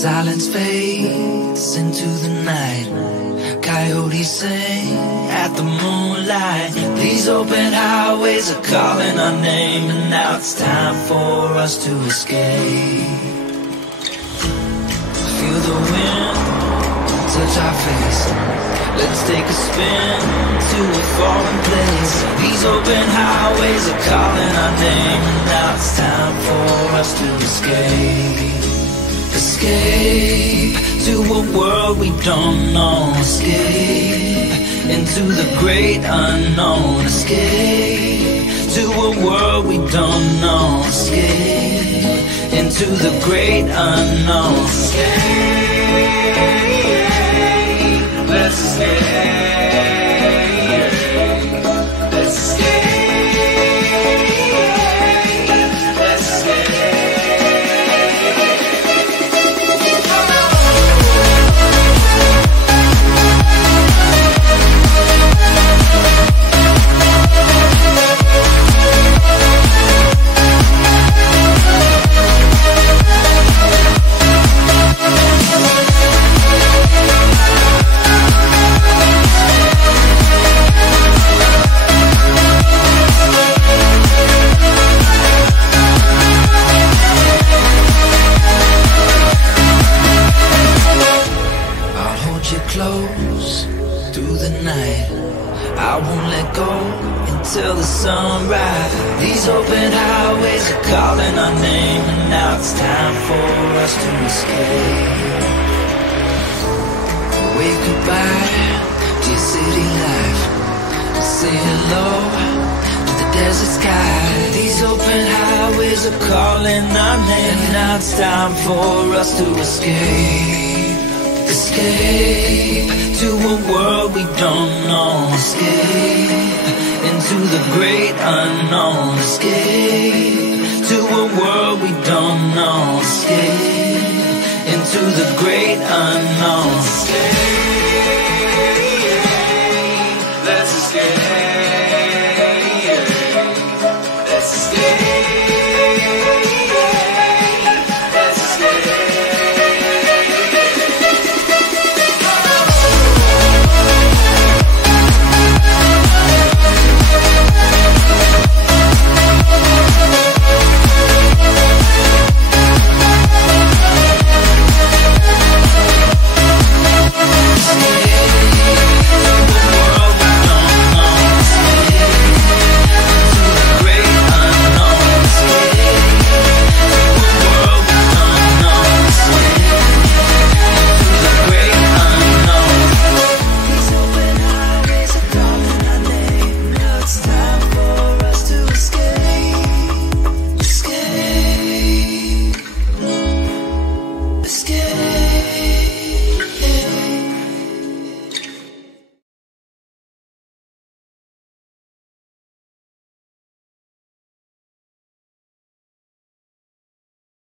Silence fades into the night. Coyotes sing at the moonlight. These open highways are calling our name, and now it's time for us to escape. Feel the wind touch our face. Let's take a spin to a foreign place. These open highways are calling our name, and now it's time for us to escape. Escape to a world we don't know. Escape into the great unknown. Escape to a world we don't know. Escape into the great unknown. Escape, let's escape. Let's escape. Let's escape. Close through the night, I won't let go until the sunrise. These open highways are calling our name, and now it's time for us to escape. Wave goodbye to your city life, say hello to the desert sky. These open highways are calling our name, and now it's time for us to escape. Escape to a world we don't know. Escape into the great unknown. Escape to a world we don't know. Escape into the great unknown. Escape.